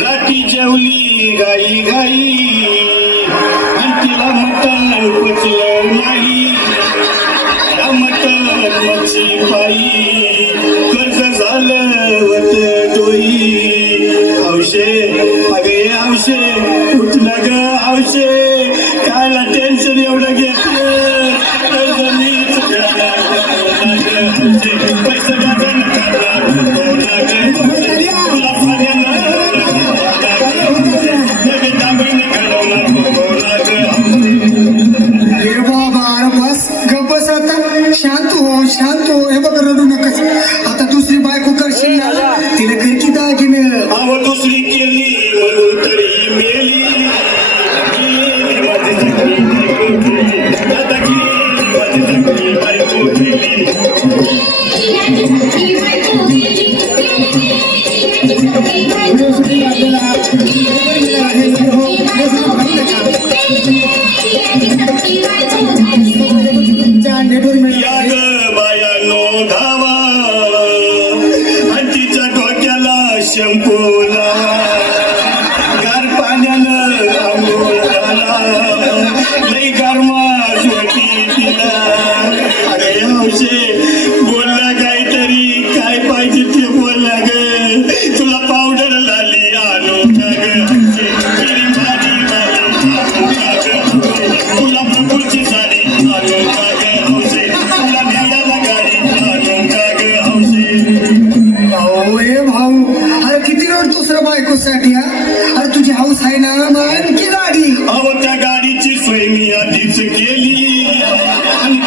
राती जेवली गाई गाई आणि तिला मटण पचलं नाही. या मटण मच्छी पायी कर्ज झालं वत डोई. औषे अगे औषे उठलं ग औषे, कायला टेन्शन एवढं घेतलं. कर्ज मीच पैसे शांत हो. हे बघ रडू नकस. आता दुसरी बायको करशील ना, तिला कर की दागिनं. अहो दुसरी केली म्हणून तरी मेली. माझी सगळी बायको केली, आता गेली माझी सगळी बायको केली. या ग बायानो धावा आणि तिच्या डोक्याला शंपू लावा. गार पाण्यानं आंघोळ झाला, लई गारमास होती तिला. अरे हौशे बोलला काहीतरी, काय पाहिजे ते बोलला ग. तुला पावडर लाली आणू का ग हौशे, तरी भारी भारी आणू का ग हौशे. तुला प्रभूची साडी आणू का ग हौशे, तुला न्यायाला गाडी आणू का ग हौशे. भाऊ हे भाऊ, अरे किती रोड दुसऱ्या बायकोसाठी हा. अरे तुझी हाऊस आहे ना, मग आणखी गाडी. अहो त्या गाडीची सोय मी आधीच केली आणि